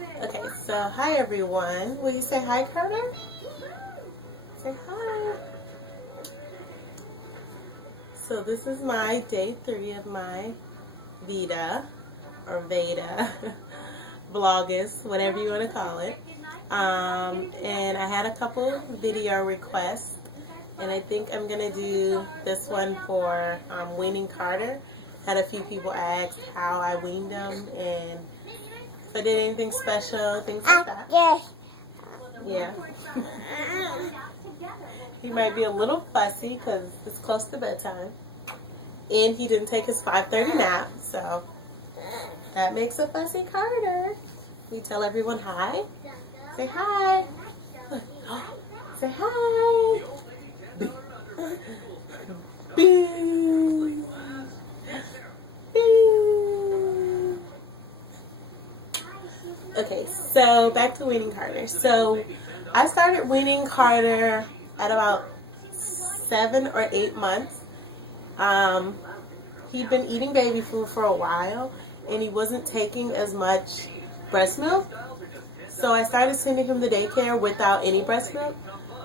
Okay, so hi everyone. Will you say hi, Carter? Say hi. So this is my day 3 of my VEDA or VEDA vlogmas, whatever you want to call it. And I had a couple video requests, and I think I'm gonna do this one for weaning Carter. Had a few people ask how I weaned him and if I did anything special, things like that. Yes. Yeah. He might be a little fussy because it's close to bedtime. And he didn't take his 5:30 nap, so that makes a fussy Carter. We tell everyone hi. Say hi. Say hi. Boo. Boo. Okay, so back to weaning Carter. So I started weaning Carter at about 7 or 8 months. He'd been eating baby food for a while, and he wasn't taking as much breast milk. So I started sending him to daycare without any breast milk.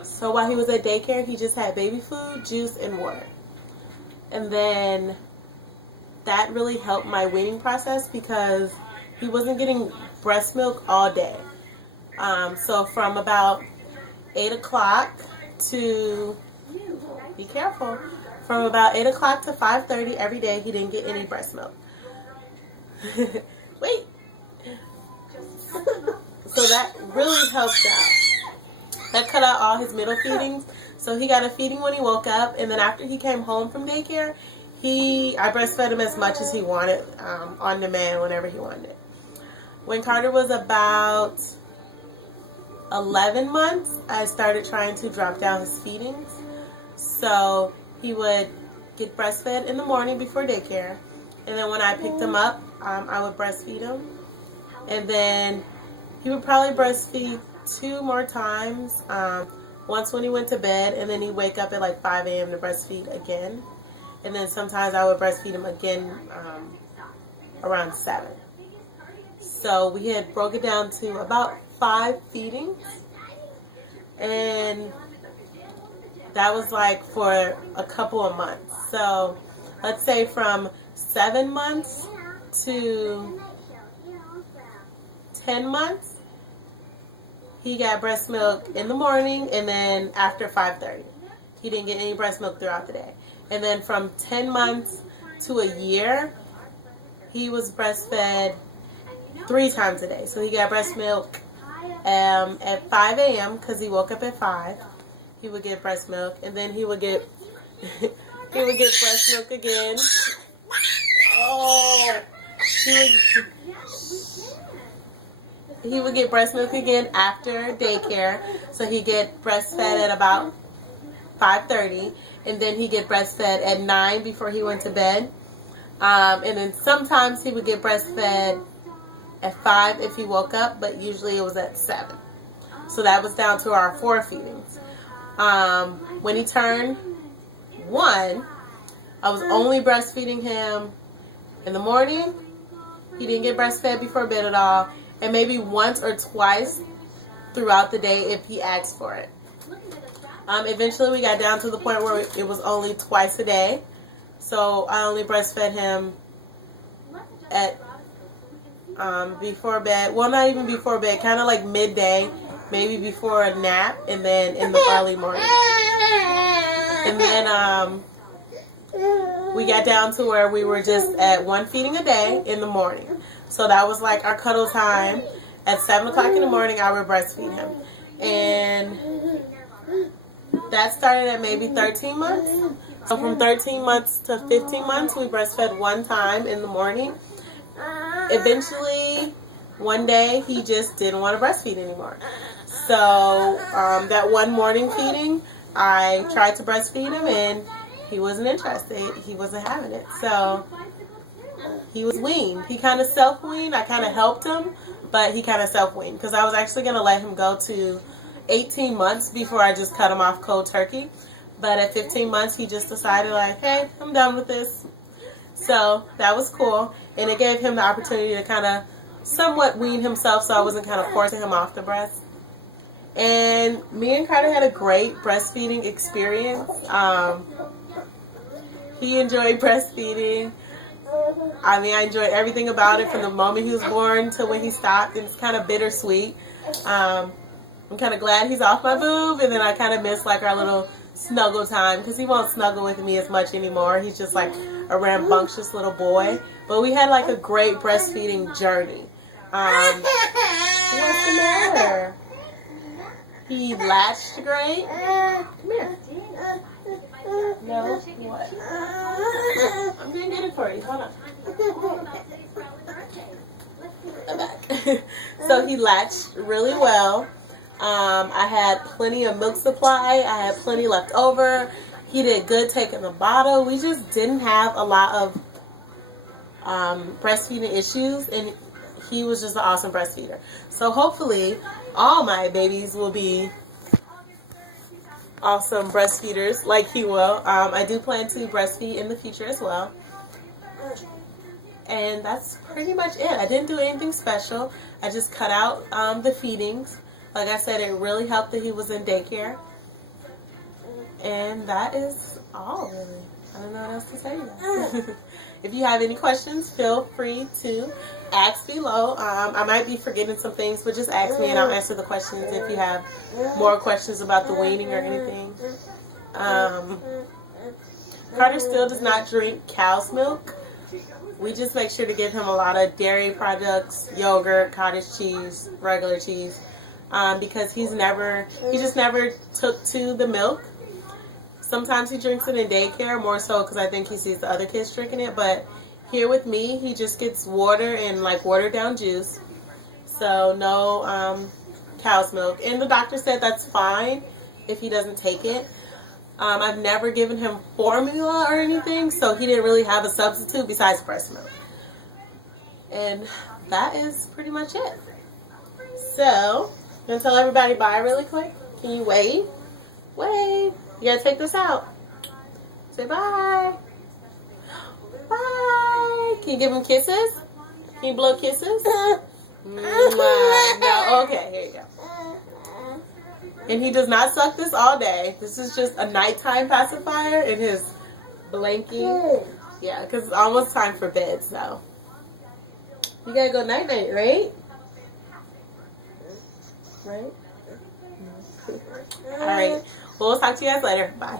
So while he was at daycare, he just had baby food, juice, and water. And then that really helped my weaning process because he wasn't getting breast milk all day. So from about 8 o'clock to, be careful, from about 8 o'clock to 5:30 every day, he didn't get any breast milk. Wait. So that really helped out. That cut out all his middle feedings. So he got a feeding when he woke up, and then after he came home from daycare, I breastfed him as much as he wanted, on demand, whenever he wanted it. When Carter was about 11 months, I started trying to drop down his feedings. So he would get breastfed in the morning before daycare, and then when I picked him up, I would breastfeed him, and then he would probably breastfeed 2 more times, once when he went to bed, and then he'd wake up at like 5 a.m. to breastfeed again, and then sometimes I would breastfeed him again around 7. So we had broke it down to about 5 feedings, and that was like for a couple of months. So let's say from 7 months to 10 months, he got breast milk in the morning, and then after 5:30. He didn't get any breast milk throughout the day. And then from 10 months to a year, he was breastfed 3 times a day. So he got breast milk at 5 a.m. because he woke up at 5. He would get breast milk, and then he would get breast milk again. Oh, he would get breast milk again after daycare. So he'd get breastfed at about 5:30, and then he'd get breastfed at 9 before he went to bed. And then sometimes he would get breastfed at 5 if he woke up, but usually it was at 7. So that was down to our 4 feedings. When he turned 1, I was only breastfeeding him in the morning. He didn't get breastfed before bed at all, and maybe once or twice throughout the day if he asked for it. Eventually we got down to the point where it was only twice a day. So I only breastfed him at before bed. Well, not even before bed, kind of like midday, maybe before a nap, and then in the early morning. And then we got down to where we were just at 1 feeding a day in the morning. So that was like our cuddle time. At 7 o'clock in the morning, I would breastfeed him. And that started at maybe 13 months. So from 13 months to 15 months, we breastfed 1 time in the morning. Eventually, one day, he just didn't want to breastfeed anymore. So that one morning feeding, I tried to breastfeed him, and he wasn't interested. He wasn't having it. So he was weaned. He kind of self-weaned. I kind of helped him, but he kind of self-weaned because I was actually going to let him go to 18 months before I just cut him off cold turkey. But at 15 months, he just decided, like, hey, I'm done with this. So that was cool. And it gave him the opportunity to kind of somewhat wean himself, so I wasn't kind of forcing him off the breast. And me and Carter had a great breastfeeding experience. He enjoyed breastfeeding. I mean, I enjoyed everything about it from the moment he was born to when he stopped, and it's kind of bittersweet. I'm kind of glad he's off my boob, and then I kind of miss like our little snuggle time because he won't snuggle with me as much anymore. He's just like a rambunctious little boy. But we had like a great breastfeeding journey. What's the matter? He latched great. Come here. No, what? I'm gonna get it for you. Hold on. I'm back. So he latched really well. I had plenty of milk supply. I had plenty left over. He did good taking the bottle. We just didn't have a lot of breastfeeding issues, and he was just an awesome breastfeeder. So hopefully all my babies will be awesome breastfeeders like he will. I do plan to breastfeed in the future as well. And that's pretty much it. I didn't do anything special. I just cut out the feedings. Like I said, it really helped that he was in daycare. And that is all, really. I don't know what else to say to that. If you have any questions, feel free to ask below. I might be forgetting some things, but just ask me and I'll answer the questions if you have more questions about the weaning or anything. Carter still does not drink cow's milk. We just make sure to give him a lot of dairy products, yogurt, cottage cheese, regular cheese, because he just never took to the milk. Sometimes he drinks it in daycare, more so because I think he sees the other kids drinking it. But here with me, he just gets water and like watered down juice. So no cow's milk. And the doctor said that's fine if he doesn't take it. I've never given him formula or anything, so he didn't really have a substitute besides breast milk. And that is pretty much it. So, I'm going to tell everybody bye really quick. Can you wave? Wave. You gotta take this out. Say bye. Bye. Can you give him kisses? Can you blow kisses? No. Okay, here you go. And he does not suck this all day. This is just a nighttime pacifier in his blankie. Yeah, because it's almost time for bed, so. You gotta go night-night, right? Right? Alright. Well, we'll talk to you guys later. Bye.